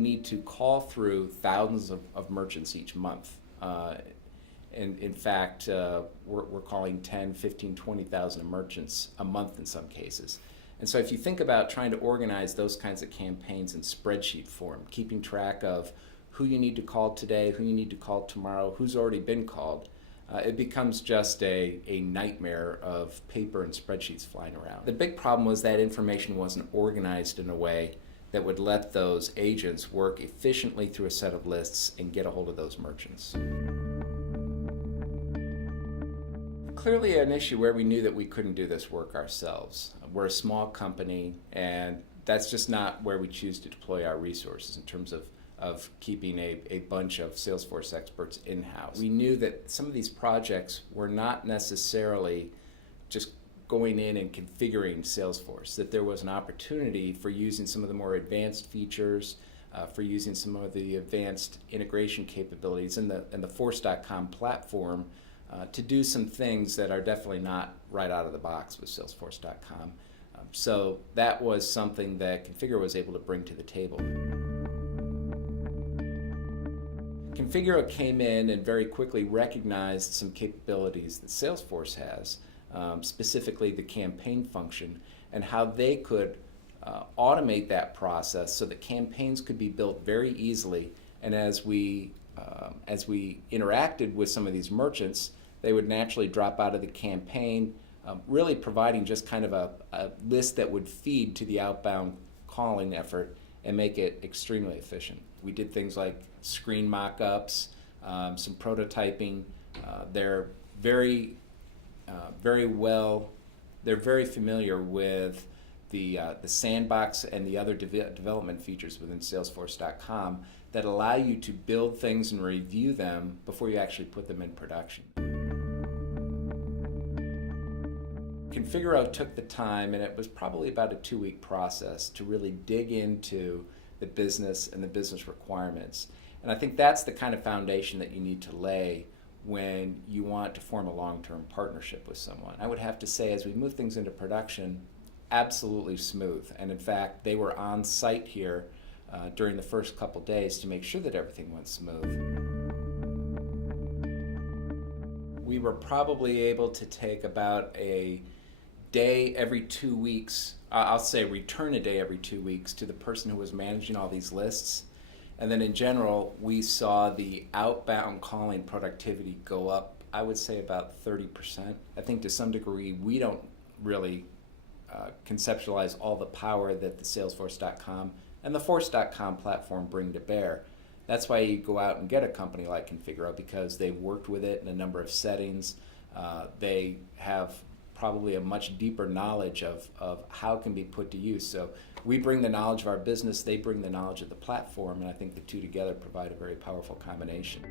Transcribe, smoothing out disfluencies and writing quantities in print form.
need to call through thousands of merchants each month. In fact, we're calling 10, 15, 20,000 merchants a month in some cases. And so if you think about trying to organize those kinds of campaigns in spreadsheet form, keeping track of who you need to call today, who you need to call tomorrow, who's already been called, it becomes just a nightmare of paper and spreadsheets flying around. The big problem was that information wasn't organized in a way that would let those agents work efficiently through a set of lists and get a hold of those merchants. Clearly an issue where we knew that we couldn't do this work ourselves. We're a small company, and that's just not where we choose to deploy our resources in terms of keeping a bunch of Salesforce experts in-house. We knew that some of these projects were not necessarily just going in and configuring Salesforce, that there was an opportunity for using some of the more advanced features, for using some of the advanced integration capabilities in the Force.com platform to do some things that are definitely not right out of the box with Salesforce.com. So that was something that Configero was able to bring to the table. Configero came in and very quickly recognized some capabilities that Salesforce has, specifically the campaign function, and how they could automate that process so that campaigns could be built very easily. And as we interacted with some of these merchants, they would naturally drop out of the campaign, really providing just kind of a list that would feed to the outbound calling effort and make it extremely efficient. We did things like screen mock-ups, some prototyping. They're very familiar with the sandbox and the other development features within Salesforce.com that allow you to build things and review them before you actually put them in production. Configero took the time, and it was probably about a 2-week process to really dig into the business and the business requirements. And I think that's the kind of foundation that you need to lay when you want to form a long-term partnership with someone. I would have to say, as we move things into production, absolutely smooth. And in fact, they were on site here during the first couple days to make sure that everything went smooth. We were probably able to take about a day every 2 weeks, I'll say return a day every 2 weeks to the person who was managing all these lists. And then in general, we saw the outbound calling productivity go up, I would say about 30%. I think to some degree, we don't really conceptualize all the power that the Salesforce.com and the Force.com platform bring to bear. That's why you go out and get a company like Configero, because they've worked with it in a number of settings. They have probably a much deeper knowledge of how it can be put to use. So we bring the knowledge of our business, they bring the knowledge of the platform, and I think the two together provide a very powerful combination.